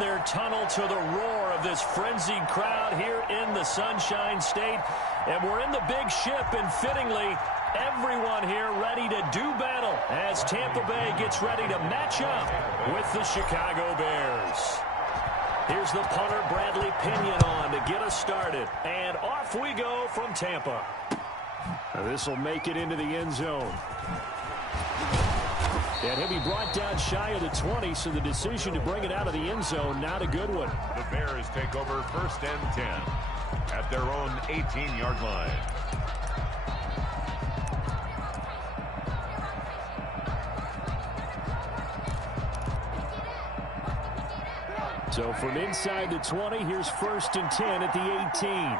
their tunnel to the roar of this frenzied crowd here in the Sunshine State. And we're in the big ship, and fittingly, everyone here ready to do battle as Tampa Bay gets ready to match up with the Chicago Bears. Here's the punter, Bradley Pinion, on to get us started. And off we go from Tampa. This will make it into the end zone. And he'll be brought down shy of the 20, so the decision to bring it out of the end zone, not a good one. The Bears take over 1st and 10 at their own 18-yard line. So from inside the 20, here's 1st and 10 at the 18.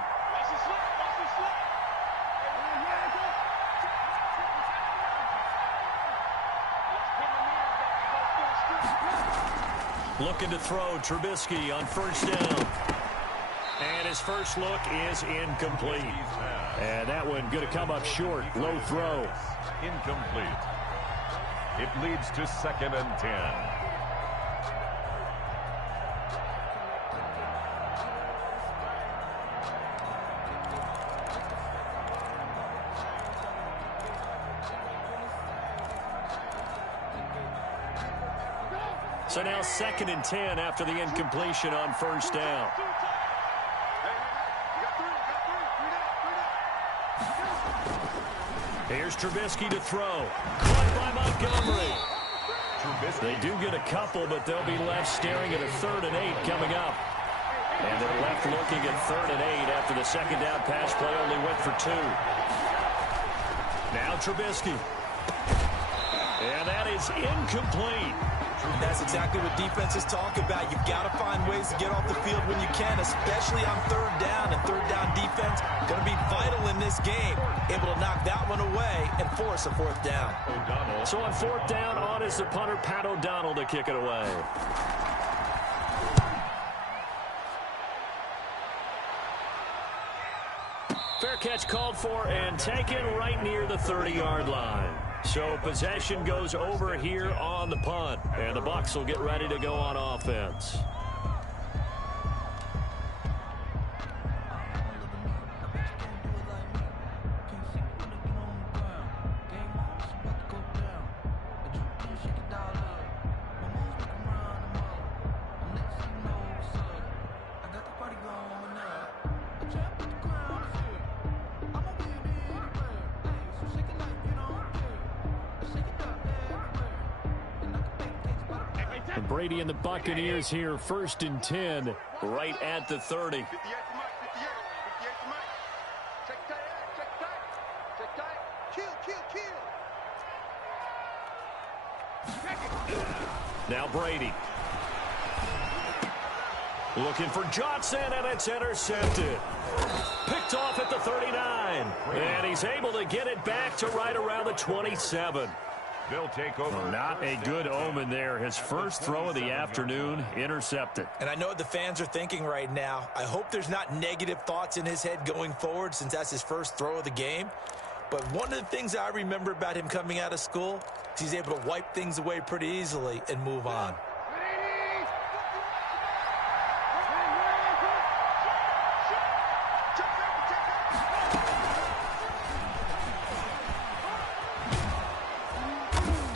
Looking to throw, Trubisky on 1st down. And his first look is incomplete. And that one going to come up short. Low throw. Incomplete. It leads to 2nd and 10. So now 2nd and 10 after the incompletion on 1st down. Here's Trubisky to throw. Caught by Montgomery. They do get a couple, but they'll be left staring at a 3rd and 8 coming up. And they're left looking at 3rd and 8 after the 2nd down pass play only went for 2. Now Trubisky. And that is incomplete. That's exactly what defenses talk about. You've got to find ways to get off the field when you can, especially on 3rd down. And 3rd down defense going to be vital in this game. Able to knock that one away and force a 4th down. So on 4th down, on is the punter, Pat O'Donnell, to kick it away. Fair catch called for and taken right near the 30-yard line. So possession goes over here on the punt, and the Bucs will get ready to go on offense. Brady and the Buccaneers here, 1st and 10, right at the 30. Now Brady. Looking for Johnson, and it's intercepted. Picked off at the 39. And he's able to get it back to right around the 27. They'll take over. Not a good omen there. His first throw of the afternoon intercepted. And I know what the fans are thinking right now. I hope there's not negative thoughts in his head going forward since that's his first throw of the game. But one of the things I remember about him coming out of school is he's able to wipe things away pretty easily and move on.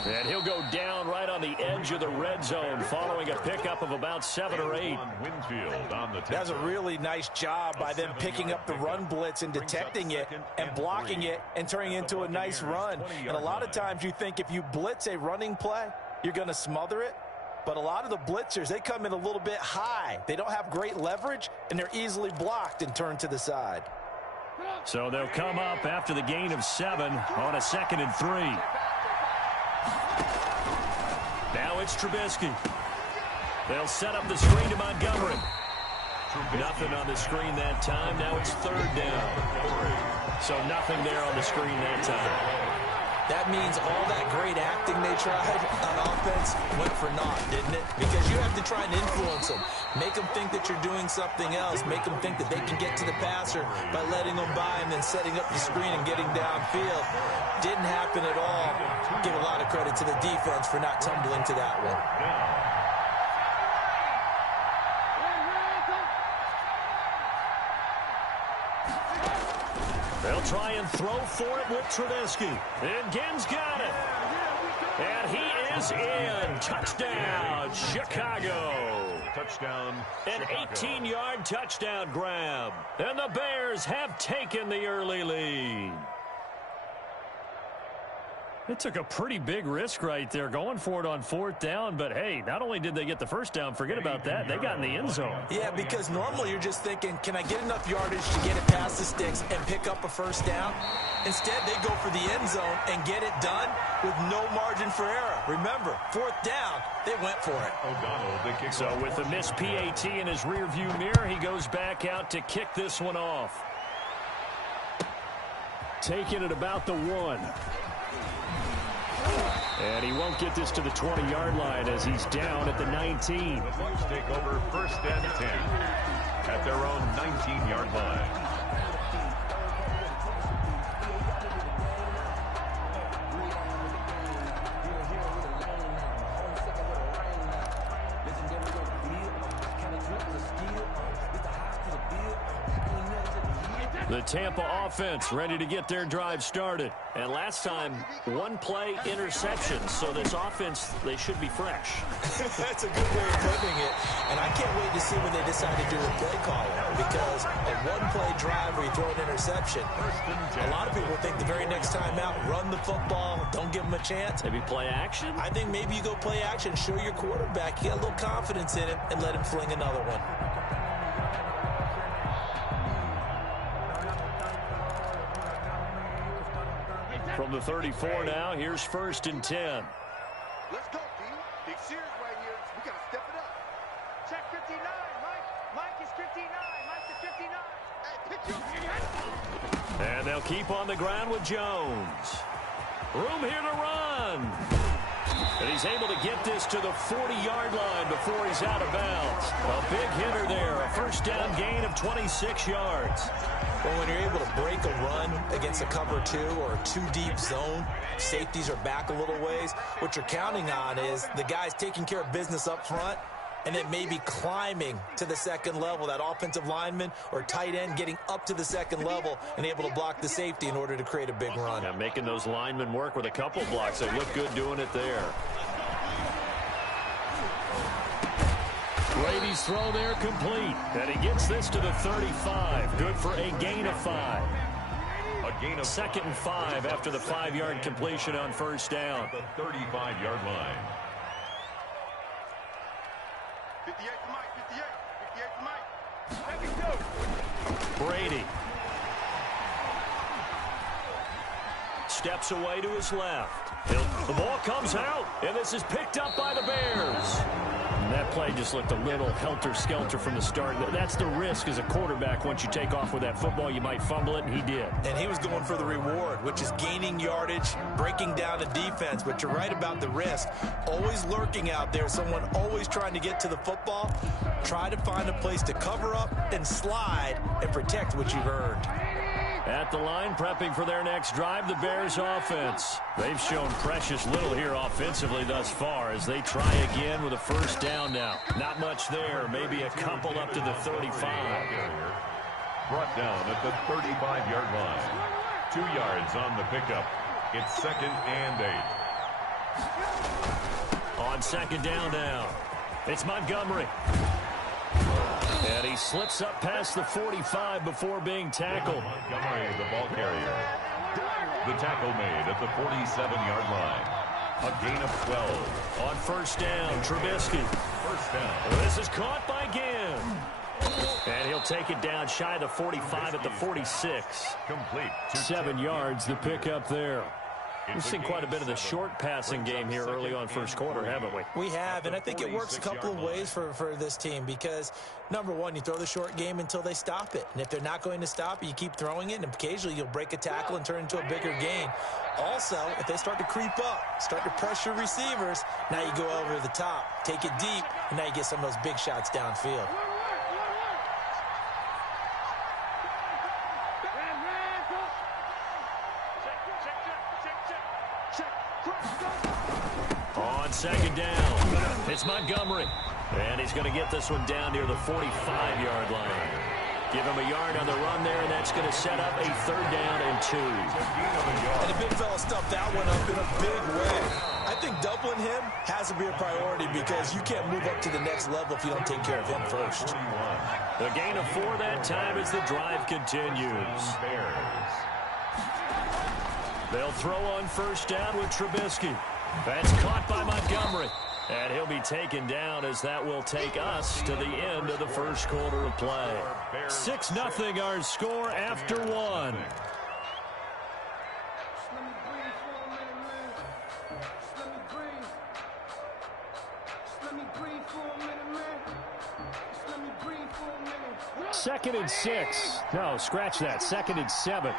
And he'll go down right on the edge of the red zone following a pickup of about 7 or 8. That's a really nice job by them picking up the run blitz and detecting it and blocking it and turning it into a nice run. And a lot of times you think if you blitz a running play, you're going to smother it. But a lot of the blitzers, they come in a little bit high. They don't have great leverage, and they're easily blocked and turned to the side. So they'll come up after the gain of 7 on a 2nd and 3. Now it's Trubisky. They'll set up the screen to Montgomery. Nothing on the screen that time. Now it's 3rd down. So nothing there on the screen that time. That means all that great acting they tried on offense went for naught, didn't it? Because you have to try and influence them. Make them think that you're doing something else. Make them think that they can get to the passer by letting them by and then setting up the screen and getting downfield. Didn't happen at all. Give a lot of credit to the defense for not tumbling to that one. They'll try and throw for it with Trubisky. And Ginn's got it. And he is in. Touchdown, Chicago. Touchdown, An 18-yard touchdown grab. And the Bears have taken the early lead. It took a pretty big risk right there going for it on 4th down. But, hey, not only did they get the first down, forget about that, they got in the end zone. Yeah, because normally you're just thinking, can I get enough yardage to get it past the sticks and pick up a first down? Instead, they go for the end zone and get it done with no margin for error. Remember, 4th down, they went for it. O'Donnell, the kick. So with the missed PAT in his rearview mirror, he goes back out to kick this one off. Taking it about the 1. And he won't get this to the 20-yard line as he's down at the 19. The Bucs take over 1st and 10 at their own 19-yard line. The Tampa offense ready to get their drive started. And last time, 1-play interception. So this offense, they should be fresh. That's a good way of putting it. And I can't wait to see when they decide to do the play calling. Because a 1-play drive where you throw an interception, a lot of people think the very next time out, run the football, don't give them a chance. Maybe play action? I think maybe you go play action, show your quarterback, you got a little confidence in him, and let him fling another one. From the 34 now, here's 1st and 10. Let's go, D. Big series right here. We got to step it up. Check 59, Mike. Mike is 59. Mike is 59. Hey, pick your And they'll keep on the ground with Jones. Room here to run. And he's able to get this to the 40-yard line before he's out of bounds. A big hitter there. A 1st down gain of 26 yards. Well, when you're able to break a run against a cover 2 or a 2-deep zone, safeties are back a little ways. What you're counting on is the guys taking care of business up front and then maybe climbing to the second level, that offensive lineman or tight end getting up to the second level and able to block the safety in order to create a big run. Yeah, making those linemen work with a couple blocks. They look good doing it there. Brady's throw there complete. And he gets this to the 35. Good for a gain of 5. A gain of 2nd and 5 after the 5-yard completion on 1st down. the 35-yard line. 58 to Mike. 58 to Mike. Brady steps away to his left. The ball comes out, and this is picked up by the Bears. And that play just looked a little helter-skelter from the start. That's the risk as a quarterback. Once you take off with that football, you might fumble it, and he did. And he was going for the reward, which is gaining yardage, breaking down the defense. But you're right about the risk. Always lurking out there, someone always trying to get to the football. Try to find a place to cover up and slide and protect what you've earned. At the line, prepping for their next drive, the Bears offense. They've shown precious little here offensively thus far as they try again with a 1st down now. Not much there, maybe a couple up to the 35. Brought down at the 35-yard line. 2 yards on the pickup. It's 2nd and 8. On 2nd down now, it's Montgomery. And he slips up past the 45 before being tackled. Montgomery, the ball carrier. The tackle made at the 47-yard line. A gain of 12. On 1st down, Trubisky. 1st down. This is caught by Ginn. And he'll take it down shy of the 45 at the 46. Complete. 7 yards, the pickup there. We've seen quite a bit of the short passing game here early on 1st quarter, haven't we? We have, and I think it works a couple of ways for this team because, number one, you throw the short game until they stop it. And if they're not going to stop it, you keep throwing it, and occasionally you'll break a tackle and turn into a bigger gain. Also, if they start to creep up, start to pressure receivers, now you go over the top, take it deep, and now you get some of those big shots downfield. On 2nd down, it's Montgomery. And he's going to get this one down near the 45-yard line. Give him a yard on the run there, and that's going to set up a 3rd down and 2. And the big fella stuffed that one up in a big way. I think doubling him has to be a priority because you can't move up to the next level if you don't take care of him first. The gain of 4 that time as the drive continues. They'll throw on 1st down with Trubisky. That's caught by Montgomery. And he'll be taken down as that will take us to the end of the 1st quarter of play. 6-0 our score after 1. Second and 6. No, scratch that. 2nd and 7.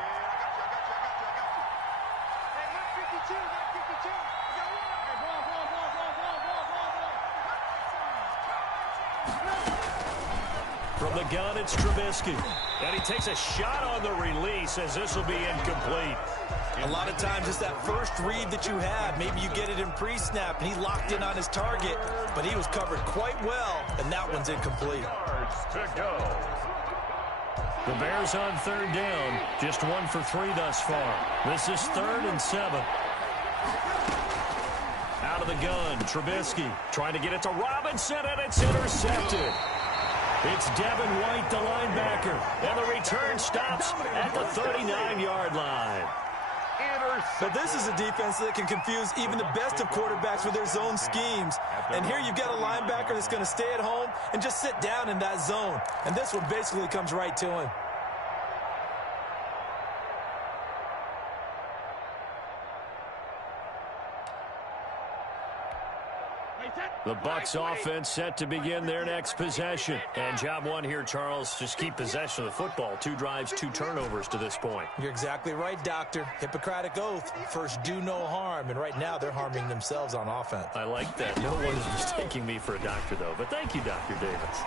From the gun, it's Trubisky. And he takes a shot on the release as this will be incomplete. A lot of times it's that first read that you have. Maybe you get it in pre-snap, and he locked in on his target, but he was covered quite well, and that one's incomplete. The Bears on 3rd down, just 1 for 3 thus far. This is 3rd and 7. Out of the gun, Trubisky trying to get it to Robinson, and it's intercepted. It's Devin White, the linebacker, and the return stops at the 39-yard line. But this is a defense that can confuse even the best of quarterbacks with their zone schemes. And here you've got a linebacker that's going to stay at home and just sit down in that zone. And this one basically comes right to him. The Bucs offense set to begin their next possession. And job 1 here, Charles, just keep possession of the football. 2 drives, 2 turnovers to this point. You're exactly right, Doctor. Hippocratic oath. First, do no harm. And right now, they're harming themselves on offense. I like that. No one is mistaking me for a doctor, though. But thank you, Dr. Davis.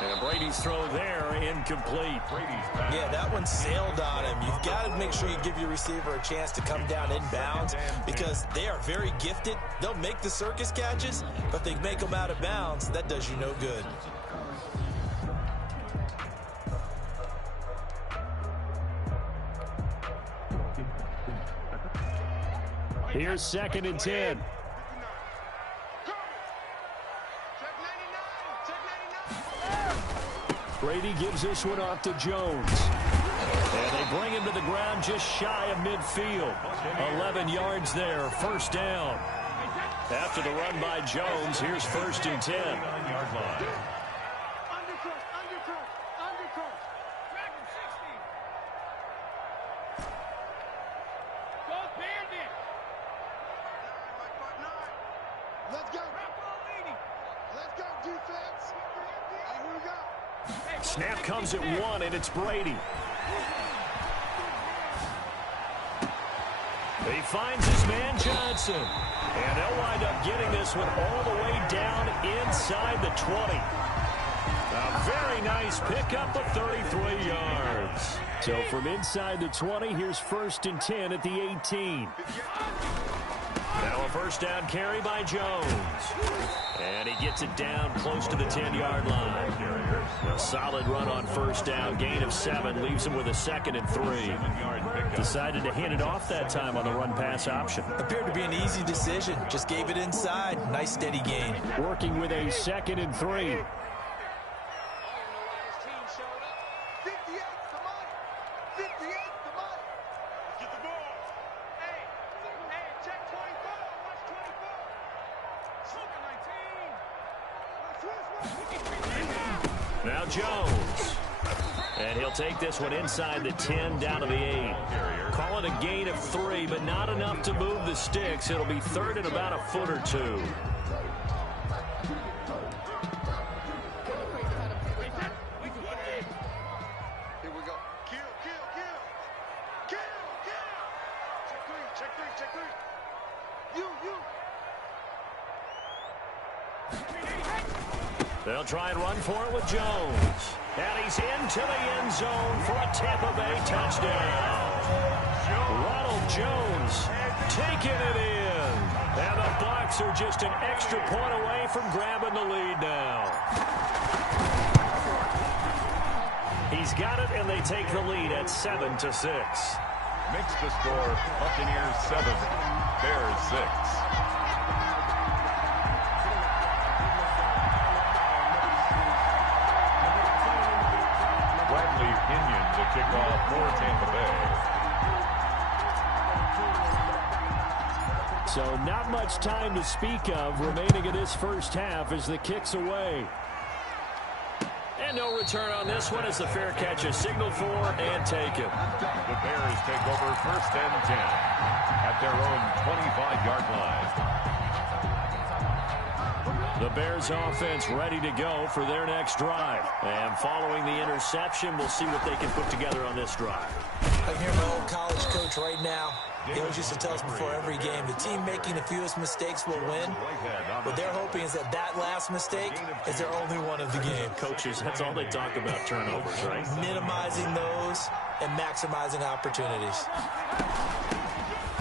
And Brady's throw there, incomplete. Yeah, that one sailed on him. You've got to make sure you give your receiver a chance to come down inbounds because they are very gifted. They'll make the circus catches, but they make them out of bounds. That does you no good. Here's 2nd and 10. Brady gives this one off to Jones. And they bring him to the ground just shy of midfield. 11 yards there, 1st down. After the run by Jones, here's 1st and 10. Snap comes at 1, and it's Brady. He finds his man Johnson. And they'll wind up getting this one all the way down inside the 20. A very nice pickup of 33 yards. So from inside the 20, here's 1st and 10 at the 18. Now a 1st down carry by Jones. And he gets it down close to the 10-yard line. A solid run on 1st down. Gain of 7 leaves him with a 2nd and 3. Decided to hand it off that time on the run-pass option. Appeared to be an easy decision. Just gave it inside. Nice steady gain. Working with a 2nd and 3. Now Jones. And he'll take this one inside the 10 down to the 8. Call it a gain of 3, but not enough to move the sticks. It'll be 3rd and about a foot or 2. Here we go. Kill. Check three. You. They'll try and run for it with Jones. And he's into the end zone for a Tampa Bay touchdown. Ronald Jones taking it in. And the Bucs are just an extra point away from grabbing the lead now. He's got it, and they take the lead at 7-6. Makes the score Buccaneers 7, Bears 6. Bradley Pinion to kick off for Tampa Bay. So not much time to speak of remaining in this first half as the kick's away. And no return on this one as the fair catch is signaled for and taken. The Bears take over 1st and 10 at their own 25-yard line. The Bears offense ready to go for their next drive. And following the interception, we'll see what they can put together on this drive. I hear my old college coach right now. He always used to tell us before every game, the team making the fewest mistakes will win. What they're hoping is that last mistake is their only one of the game. Coaches, that's all they talk about, turnovers, right? Minimizing those and maximizing opportunities.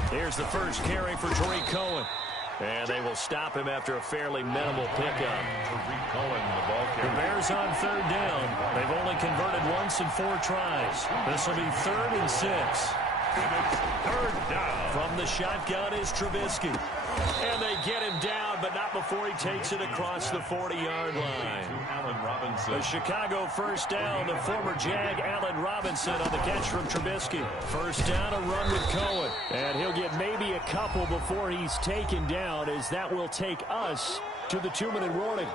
Here's the first carry for Tariq Cohen. And they will stop him after a fairly minimal pickup. Tariq Cohen, the ball The carrier. Bears on 3rd down. They've only converted once in 4 tries. This will be 3rd and 6. And it's 3rd down. From the shotgun is Trubisky. And they get him down, but not before he takes it across the 40-yard line. To Allen Robinson. The Chicago first down, the former Jag Allen Robinson on the catch from Trubisky. First down, a run with Cohen. And he'll get maybe a couple before he's taken down, as that will take us to the 2-minute warning.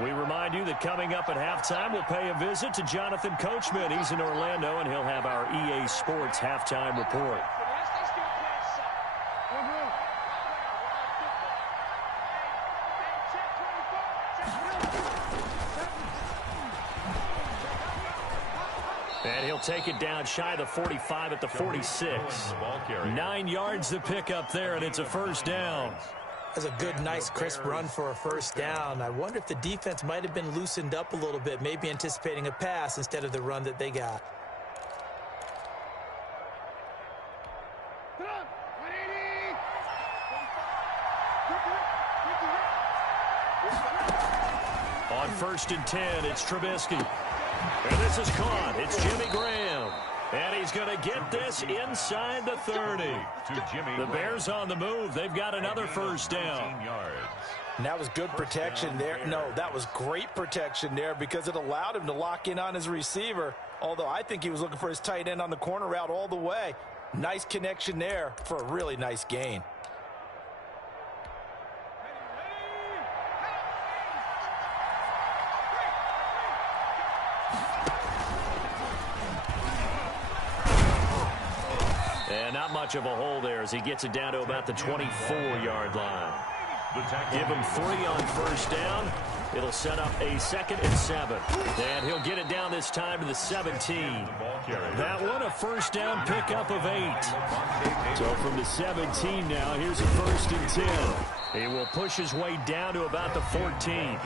We remind you that coming up at halftime, we'll pay a visit to Jonathan Coachman. He's in Orlando, and he'll have our EA Sports halftime report. And he'll take it down shy of the 45 at the 46. 9 yards to pick up there, and it's a first down. That's a good, nice, crisp run for a first down. I wonder if the defense might have been loosened up a little bit, maybe anticipating a pass instead of the run that they got. On 1st and 10, it's Trubisky. And this is caught. It's Jimmy Graham. And he's going to get this inside the 30. The Bears on the move. They've got another first down. And that was good protection there. No, that was great protection there because it allowed him to lock in on his receiver. Although I think he was looking for his tight end on the corner route all the way. Nice connection there for a really nice gain. And not much of a hole there as he gets it down to about the 24-yard line. Give him 3 on first down. It'll set up a 2nd and 7. And he'll get it down this time to the 17. That one, a first down pickup of 8. So from the 17 now, here's a 1st and 10. He will push his way down to about the 14.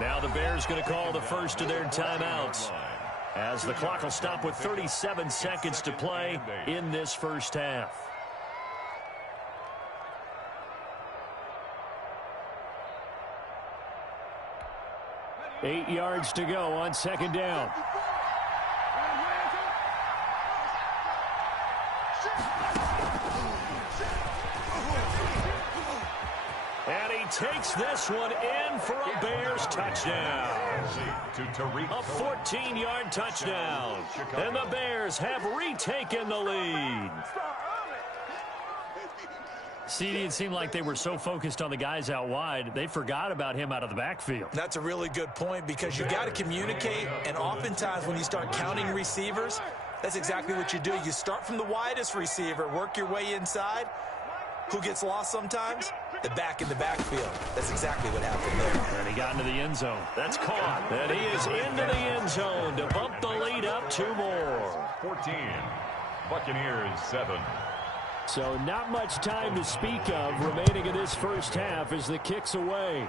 Now the Bears going to call the first of their timeouts, as the clock will stop with 37 seconds to play in this first half. Eight yards to go on 2nd down. And he takes this one in for a Bears touchdown. A 14-yard touchdown. And the Bears have retaken the lead. CD, it seemed like they were so focused on the guys out wide, they forgot about him out of the backfield. That's a really good point because you've got to communicate, and oftentimes when you start counting receivers, that's exactly what you do. You start from the widest receiver, work your way inside. Who gets lost sometimes? The back in the backfield. That's exactly what happened there. And he got into the end zone. That's caught. And he is into the end zone to bump the lead up 2 more. 14. Buccaneers 7. So not much time to speak of remaining in this first half as the kick's away.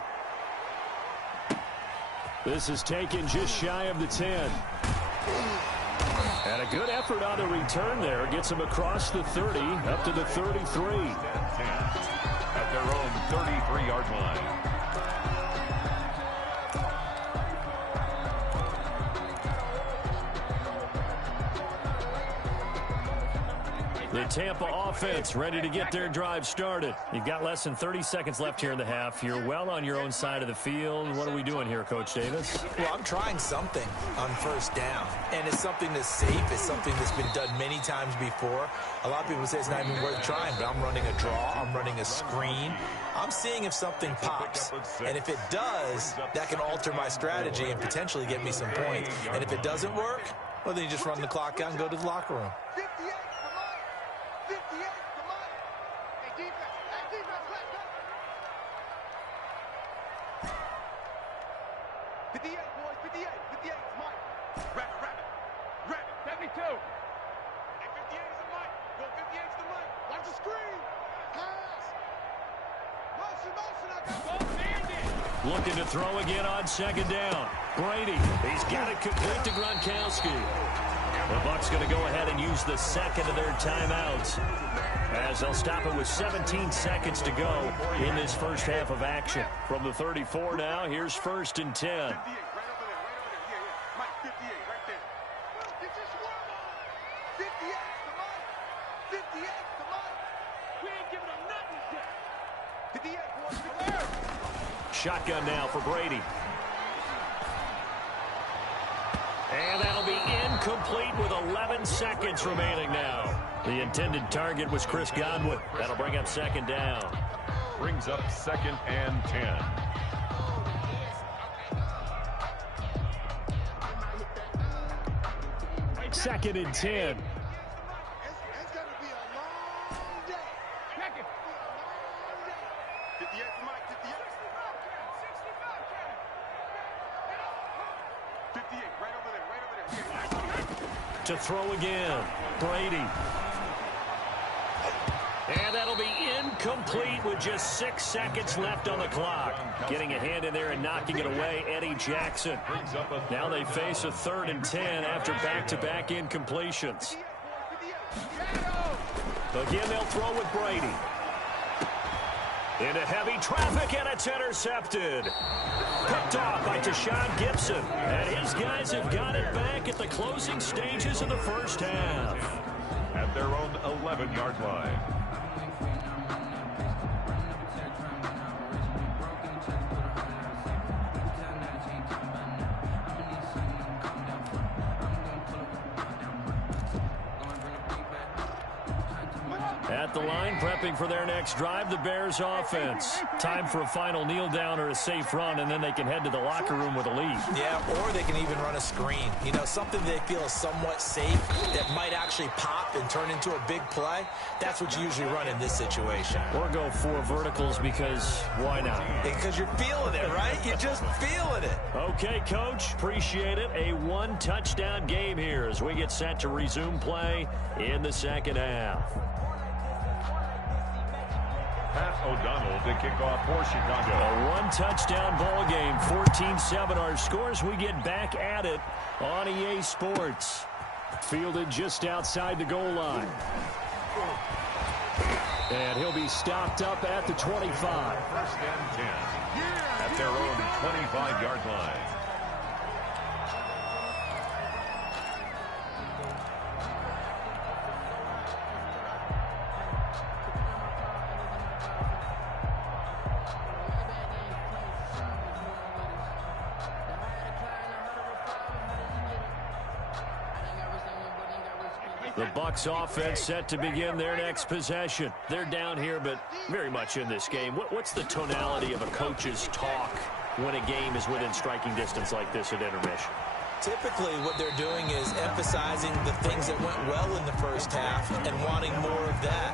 This is taken just shy of the 10. And a good effort on the return there. Gets him across the 30, up to the 33. At their own 33-yard line. The Tampa offense ready to get their drive started. You've got less than 30 seconds left here in the half. You're well on your own side of the field. What are we doing here, Coach Davis? Well, I'm trying something on first down, and it's something that's safe. It's something that's been done many times before. A lot of people say it's not even worth trying, but I'm running a draw. I'm running a screen. I'm seeing if something pops, and if it does, that can alter my strategy and potentially get me some points. And if it doesn't work, well, then you just run the clock out and go to the locker room. 58, boys, 58. 58 is Mike. Rabbit. 72. Hey, 58 is the Mike. Go, 58 is the Mike. Watch the screen. Pass. Motion. I got both handed. Looking to throw again on second down. Brady, he's got it complete to Gronkowski. The Bucs going to go ahead and use the second of their timeouts, as they'll stop it with 17 seconds to go in this first half of action. From the 34 now, here's 1st and 10. 58, right over there. Yeah. Mike, 58, right there. Get your swerve on. 58 to Mike. 58 to Mike. We ain't giving him nothing yet. 58, boys, 58. Shotgun now for Brady. And that'll be incomplete with 11 seconds remaining now. The intended target was Chris Godwin. That'll bring up 2nd down. Brings up 2nd and 10. Second and 10. It's going to be a long day. Check it. 58 for Mike, 58. 58, right over there. To throw again, Brady. And that'll be incomplete with just 6 seconds left on the clock. Getting a hand in there and knocking it away, Eddie Jackson. Now they face a 3rd and 10 after back-to-back incompletions. Again, they'll throw with Brady. Into heavy traffic, and it's intercepted. Picked off by Deshaun Gibson. And his guys have got it back at the closing stages of the first half. At their own 11-yard line. At the line, prepping for their next drive, the Bears offense. Time for a final kneel down or a safe run, and then they can head to the locker room with a lead. Yeah, or they can even run a screen. You know, something they feel is somewhat safe that might actually pop and turn into a big play. That's what you usually run in this situation. Or go 4 verticals because why not? Because you're feeling it, right? You're just feeling it. Okay, Coach, appreciate it. A 1-touchdown game here as we get set to resume play in the second half. Pat O'Donnell to kick off for Chicago. A 1-touchdown ball game, 14-7 our scores. We get back at it on EA Sports. Fielded just outside the goal line. And he'll be stopped up at the 25. 1st and 10 at their own 25-yard line. The Bucs offense set to begin their next possession. They're down here, but very much in this game. What's the tonality of a coach's talk when a game is within striking distance like this at intermission? Typically, what they're doing is emphasizing the things that went well in the first half and wanting more of that.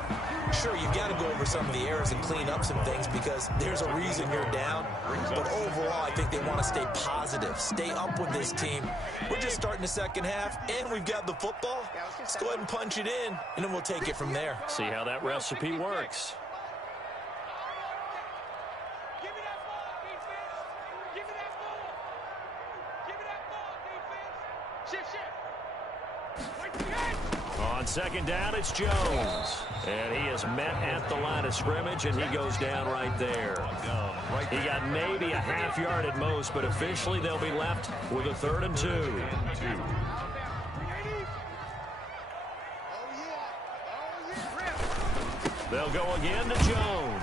Sure, you've got to go over some of the errors and clean up some things because there's a reason you're down. But overall, I think they want to stay positive, stay up with this team. We're just starting the second half, and we've got the football. Let's go ahead and punch it in, and then we'll take it from there. See how that recipe works. On second down, it's Jones. And he is met at the line of scrimmage, and he goes down right there. He got maybe a half yard at most, but officially they'll be left with a 3rd and 2. They'll go again to Jones.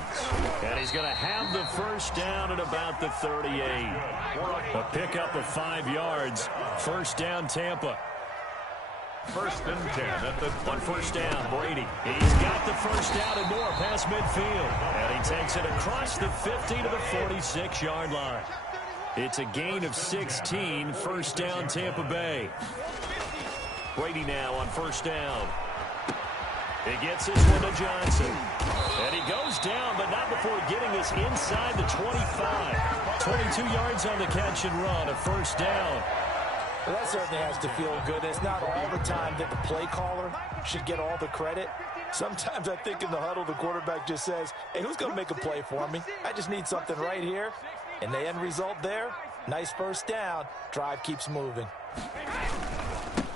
And he's going to have the first down at about the 38. A pickup of 5 yards. First down, Tampa. 1st and 10 at the 1st down, Brady. He's got the first down and more past midfield. And he takes it across the 50 to the 46-yard line. It's a gain of 16, 1st down, Tampa Bay. Brady now on 1st down. He gets this one to Johnson. And he goes down, but not before getting this inside the 25. 22 yards on the catch and run, a 1st down. Well, that certainly has to feel good. It's not all the time that the play caller should get all the credit. Sometimes I think in the huddle, the quarterback just says, hey, who's going to make a play for me? I just need something right here. And the end result there, nice first down. Drive keeps moving.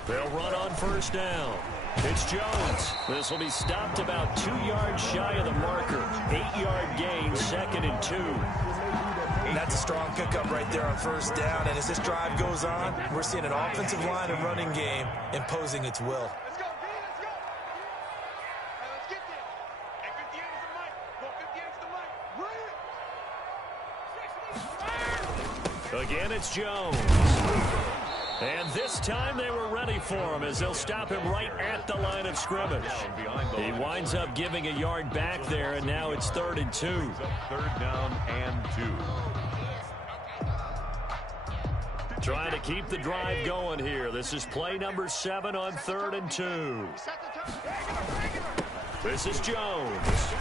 They'll run on 1st down. It's Jones. This will be stopped about 2 yards shy of the marker. 8-yard gain, 2nd and 2. That's a strong pickup right there on 1st down. And as this drive goes on, we're seeing an offensive line and running game imposing its will. Let's go, D, let's go. Hey, let's get there. Hey, 58 is the mic. Go, 58 is the mic. Run it. Again, it's Jones. And this time they were ready for him as they'll stop him right at the line of scrimmage. He winds up giving a yard back there, and now it's 3rd and 2. 3rd down and 2. Trying to keep the drive going here. This is play number 7 on 3rd and 2. This is Jones.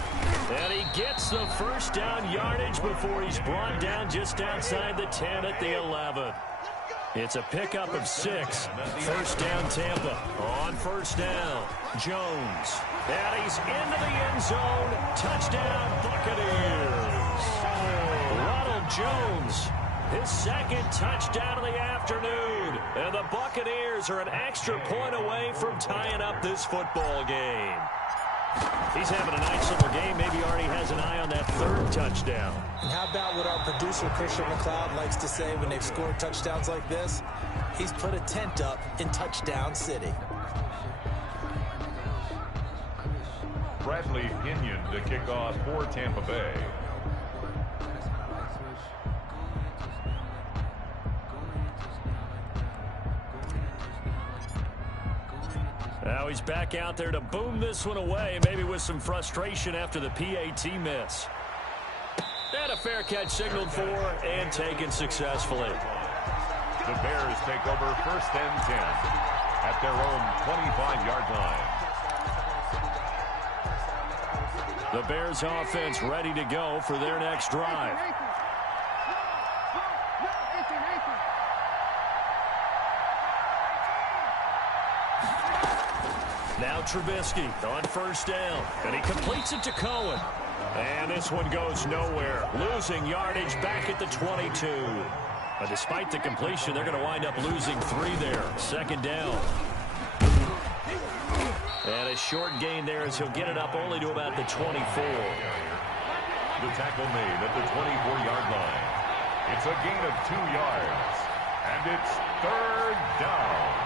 And he gets the first down yardage before he's brought down just outside the 10 at the 11. It's a pickup of 6. 1st down, Tampa. On 1st down, Jones. And he's into the end zone. Touchdown, Buccaneers. Ronald Jones, his 2nd touchdown of the afternoon. And the Buccaneers are an extra point away from tying up this football game. He's having a nice little game. Maybe already has an eye on that 3rd touchdown. And how about what our producer, Christian McLeod, likes to say when they've scored touchdowns like this? He's put a tent up in Touchdown City. Bradley Pinion to kick off for Tampa Bay. Now he's back out there to boom this one away, maybe with some frustration after the PAT miss. And a fair catch signaled for and taken successfully. The Bears take over 1st and 10 at their own 25-yard line. The Bears offense ready to go for their next drive. Now Trubisky on 1st down, and he completes it to Cohen. And this one goes nowhere, losing yardage back at the 22. But despite the completion, they're going to wind up losing 3 there. 2nd down. And a short gain there as he'll get it up only to about the 24. The tackle made at the 24-yard line. It's a gain of 2 yards. And it's 3rd down.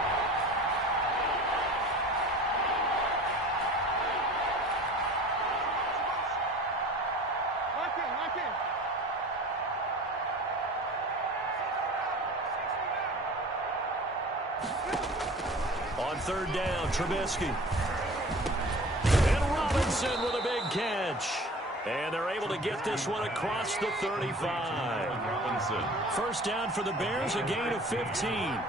On 3rd down, Trubisky. And Robinson with a big catch. And they're able to get this one across the 35. Robinson. 1st down for the Bears, a gain of 15.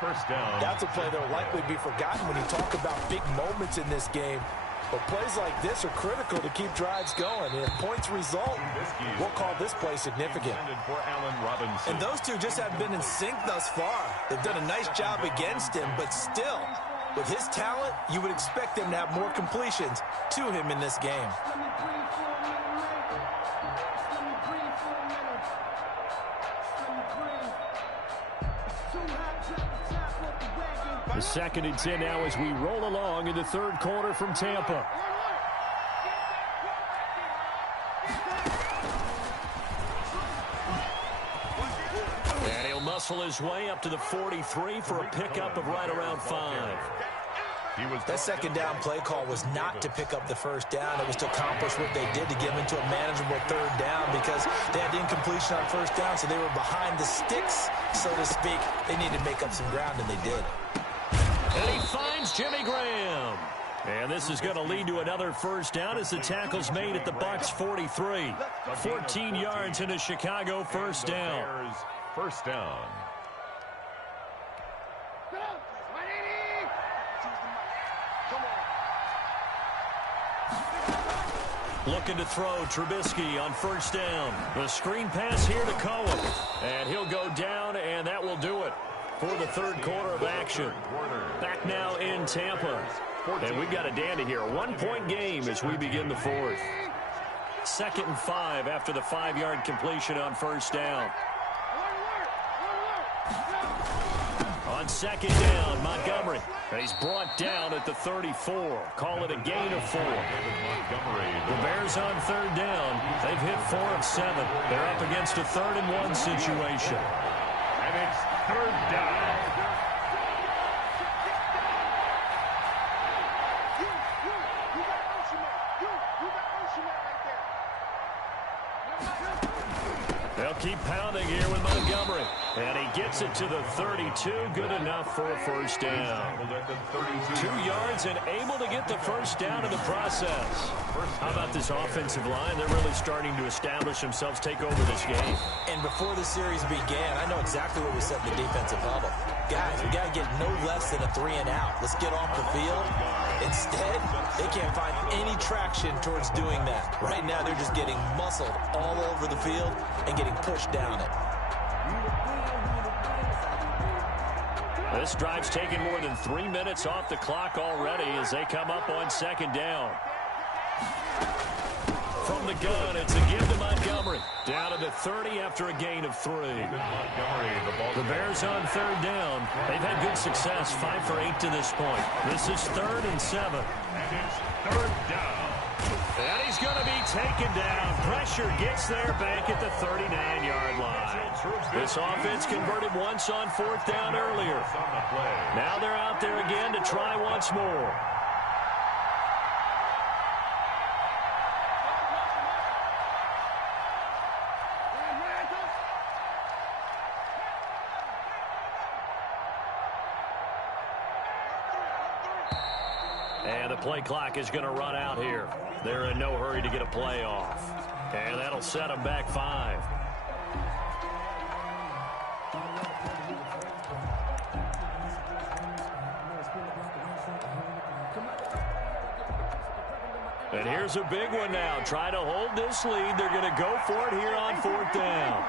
1st down. That's a play that will likely be forgotten when you talk about big moments in this game. But plays like this are critical to keep drives going. And if points result, we'll call this play significant. And those two just haven't been in sync thus far. They've done a nice job against him, but still, with his talent, you would expect them to have more completions to him in this game. The 2nd and 10 now as we roll along in the 3rd quarter from Tampa. And he'll muscle his way up to the 43 for a pickup of right around 5. That 2nd down play call was not to pick up the 1st down. It was to accomplish what they did to get them into a manageable 3rd down because they had incompletion on 1st down, so they were behind the sticks, so to speak. They needed to make up some ground, and they did. And he finds Jimmy Graham. And this is going to lead to another 1st down as the tackle's made at the Bucs 43. 14 yards into Chicago 1st down. 1st down. Looking to throw Trubisky on 1st down. The screen pass here to Cohen. And he'll go down, and that will do it for the 3rd quarter of action. Back now in Tampa. And we've got a dandy here. A 1-point game as we begin the 4th. 2nd and 5 after the 5-yard completion on 1st down. On 2nd down, Montgomery. And he's brought down at the 34. Call it a gain of 4. The Bears on 3rd down. They've hit 4 of 7. They're up against a 3rd and 1 situation. And it's 3rd down. They'll keep pounding here with Montgomery. And he gets it to the 32. Good enough for a 1st down. 2 yards and able to get the 1st down in the process. How about this offensive line? They're really starting to establish themselves, take over this game. And before the series began, I know exactly what we said in the defensive huddle. Guys, we got to get no less than a 3 and out. Let's get off the field. Instead, they can't find any traction towards doing that. Right now, they're just getting muscled all over the field and getting pushed down it. This drive's taken more than 3 minutes off the clock already as they come up on 2nd down. From the gun, it's a give to Montgomery. Down to the 30 after a gain of 3. The Bears on 3rd down. They've had good success, 5 for 8 to this point. This is 3rd and 7. And it's 3rd down. And he's going to be taken down. Pressure gets there back at the 39-yard line. This offense converted once on 4th down earlier. Now they're out there again to try once more. And the play clock is going to run out here. They're in no hurry to get a play off. And that'll set them back 5. And here's a big one now. Try to hold this lead. They're going to go for it here on 4th down.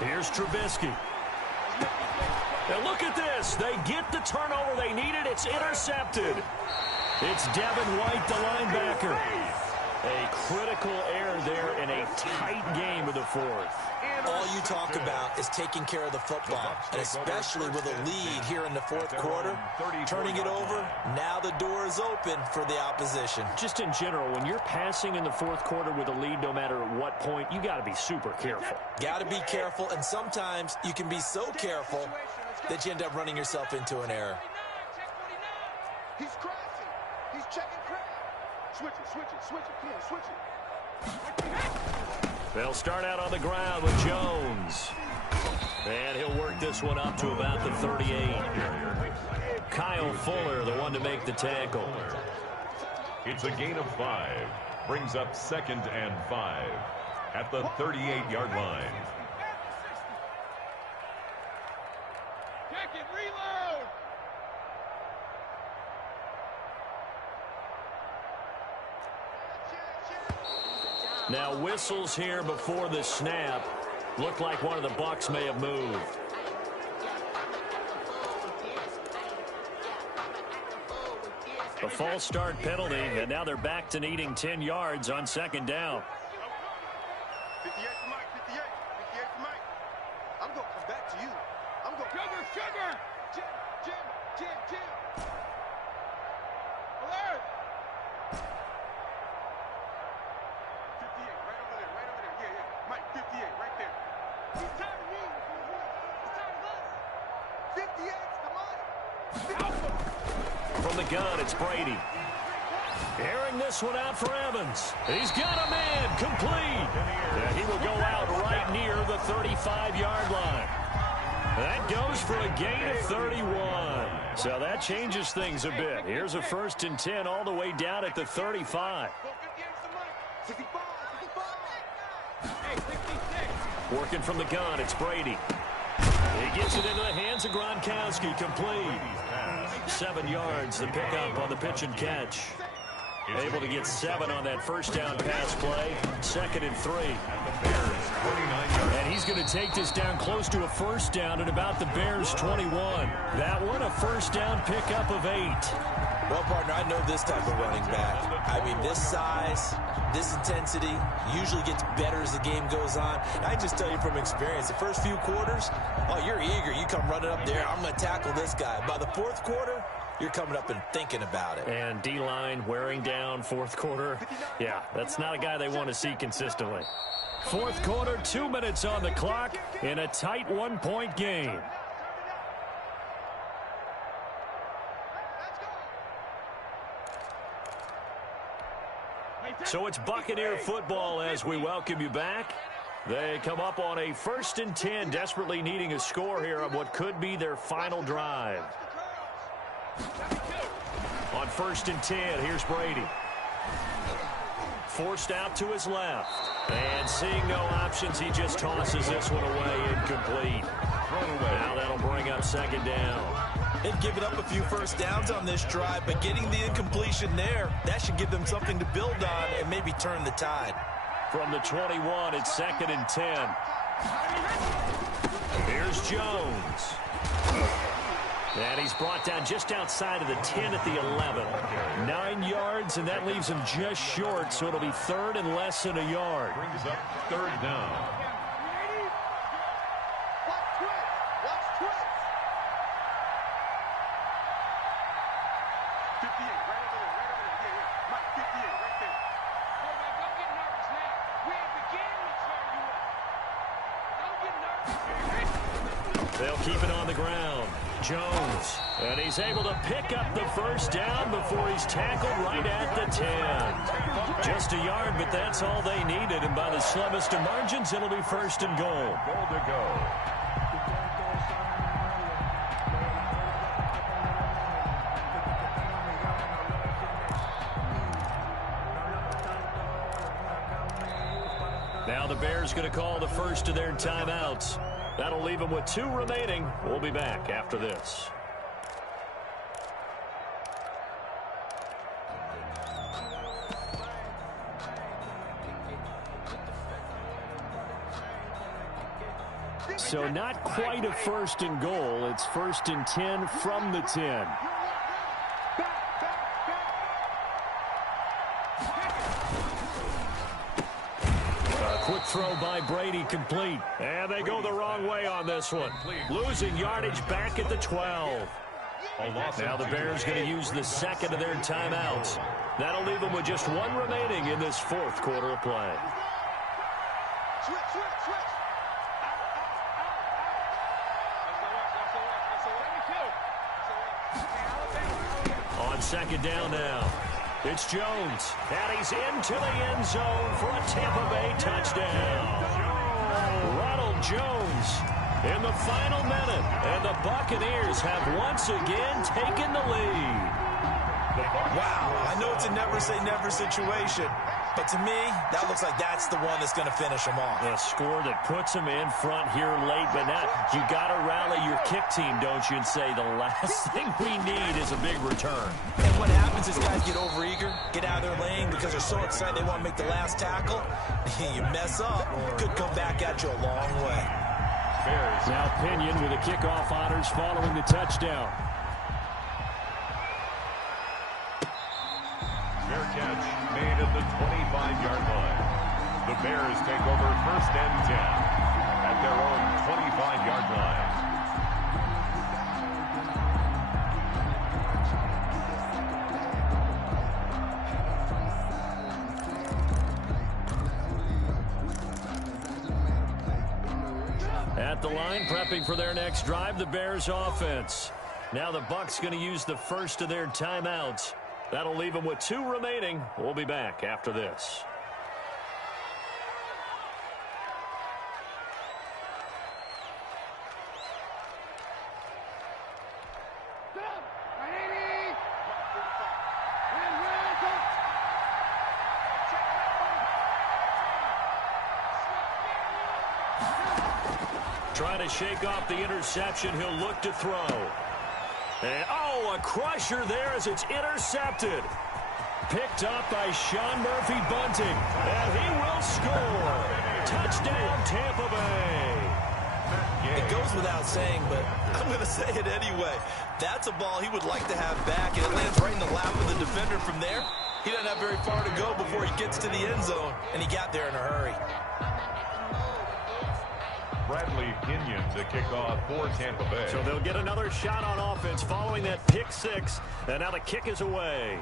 Here's Trubisky. Now look at this. They get the turnover they needed. It's intercepted. It's Devin White, the linebacker. A critical error there in a tight game of the 4th. All you talk about is taking care of the football, and especially with a lead here in the 4th quarter, turning it over, now the door is open for the opposition. Just in general, when you're passing in the 4th quarter with a lead, no matter at what point, you got to be super careful. Got to be careful, and sometimes you can be so careful that you end up running yourself into an error. He's crossing. He's checking crowd. Switch it. Come on, switch it. They'll start out on the ground with Jones. And he'll work this one up to about the 38. Kyle Fuller, the one to make the tackle. It's a gain of 5. Brings up 2nd and 5 at the 38-yard line. Check it, reload. Now whistles here before the snap. Looked like one of the Bucs may have moved. A false start penalty, and now they're back to needing 10 yards on second down. 58 to Mike, 58 to Mike. I'm going to come back to you. I'm going to... Sugar! Jim! Alert! 58, right over there. Yeah. Mike, 58, right there. He's tired of me. He's tired of us. 58's the money. From the gun, it's Brady. Airing this one out for Evans. He's got a man complete. And he will go out right near the 35-yard line. That goes for a gain of 31. So that changes things a bit. Here's a 1st and 10 all the way down at the 35. Working from the gun, it's Brady. He gets it into the hands of Gronkowski, complete. 7 yards, the pickup on the pitch and catch. Able to get 7 on that first down pass play. 2nd and 3. And he's going to take this down close to a first down at about the Bears' 21. That one, a first down pickup of 8. Well, partner, I know this type of running back. I mean, this size, this intensity usually gets better as the game goes on. And I just tell you from experience, the first few quarters, oh, you're eager. You come running up there, I'm going to tackle this guy. By the 4th quarter, you're coming up and thinking about it. And D-line wearing down 4th quarter. Yeah, that's not a guy they want to see consistently. 4th quarter, 2 minutes on the clock in a tight 1-point game. So it's Buccaneer football as we welcome you back. They come up on a 1st and 10, desperately needing a score here on what could be their final drive. On 1st and 10, here's Brady. Forced out to his left. And seeing no options, he just tosses this one away, incomplete. Now that'll bring up 2nd down. They've given up a few first downs on this drive, but getting the incompletion there, that should give them something to build on and maybe turn the tide. From the 21, it's 2nd and 10. Here's Jones. And he's brought down just outside of the 10 at the 11. 9 yards, and that leaves him just short, so it'll be 3rd and less than a yard. Brings up 3rd down. They'll keep it on the ground. Jones, and he's able to pick up the first down before he's tackled right at the 10. Just a yard, but that's all they needed, and by the slimmest of margins, it'll be 1st and goal. Goal to go. Now the Bears going to call the first of their timeouts. That'll leave them with 2 remaining. We'll be back after this. So not quite a 1st and goal. It's 1st and 10 from the 10. Quick throw by Brady, complete. And they go the wrong way on this one. Losing yardage back at the 12. Now the Bears going to use the 2nd of their timeouts. That'll leave them with just 1 remaining in this 4th quarter of play. On 2nd down now. It's Jones, and he's into the end zone for a Tampa Bay touchdown. Ronald Jones in the final minute, and the Buccaneers have once again taken the lead. Wow, I know it's a never say never situation, But to me, that looks like that's the one that's going to finish them off. A score that puts them in front here late, but now you got to rally your kick team, don't you, and say the last thing we need is a big return. And what happens is guys get overeager, get out of their lane because they're so excited they want to make the last tackle. You mess up, could come back at you a long way. Bears. Now Pinion with the kickoff honors following the touchdown. Fair catch made at the 25-yard line. The Bears take over 1st and 10 at their own 25-yard line. At the line, prepping for their next drive, the Bears offense. Now the Bucs going to use the first of their timeouts. That'll leave them with 2 remaining. We'll be back after this. Trying to shake off the interception. He'll look to throw. And, oh, a crusher there as it's intercepted. Picked up by Sean Murphy-Bunting. And he will score. Touchdown, Tampa Bay. It goes without saying, but I'm going to say it anyway. That's a ball he would like to have back, and it lands right in the lap of the defender from there. He doesn't have very far to go before he gets to the end zone, and he got there in a hurry. Bradley Pinion to kick off for Tampa Bay. So they'll get another shot on offense following that pick 6. And now the kick is away.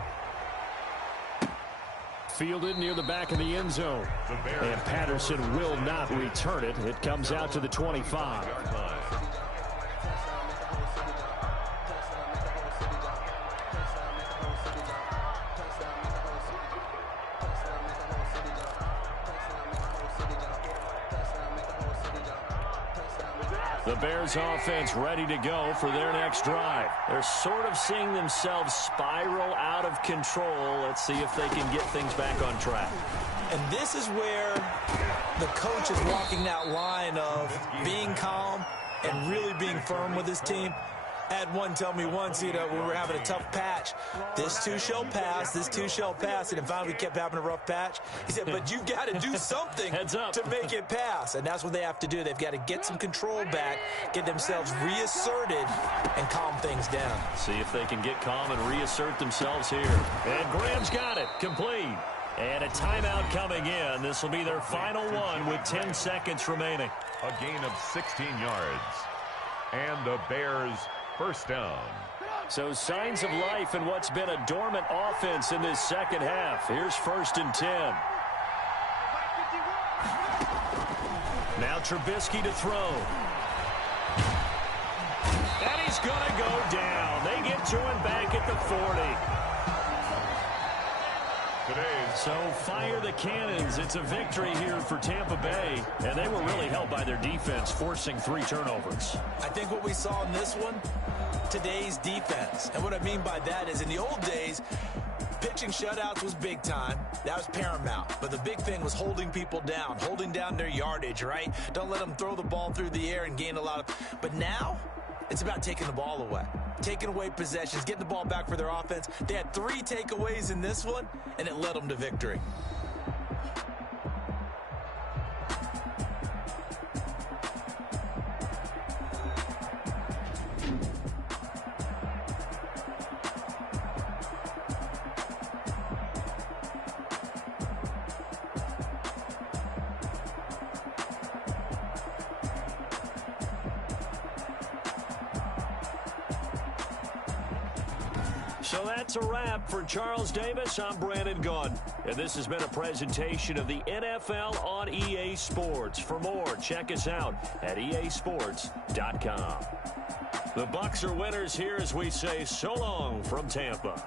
Fielded near the back of the end zone. And Patterson will not return it. It comes out to the 25. The Bears offense ready to go for their next drive. They're sort of seeing themselves spiral out of control. Let's see if they can get things back on track. And this is where the coach is walking that line of being calm and really being firm with his team. I had one tell me once, we were having a tough patch. This too shall pass, this too shall pass. And finally we kept having a rough patch. He said, but you've got to do something to make it pass. And that's what they have to do. They've got to get some control back, get themselves reasserted, and calm things down. See if they can get calm and reassert themselves here. And Graham's got it, complete. And a timeout coming in. This will be their final one with 10 seconds remaining. A gain of 16 yards. And the Bears first down. So signs of life in what's been a dormant offense in this second half. Here's 1st and 10. Now Trubisky to throw. And he's going to go down. They get to him back at the 40. So fire the cannons. It's a victory here for Tampa Bay. And they were really helped by their defense, forcing 3 turnovers. I think what we saw in this one, today's defense. And what I mean by that is in the old days, pitching shutouts was big time. That was paramount. But the big thing was holding people down, holding down their yardage, right? Don't let them throw the ball through the air and gain a lot of... But now, it's about taking the ball away. Taking away possessions, getting the ball back for their offense. They had 3 takeaways in this one, and it led them to victory. So that's a wrap for Charles Davis. I'm Brandon Gunn. And this has been a presentation of the NFL on EA Sports. For more, check us out at easports.com. The Bucs are winners here as we say so long from Tampa.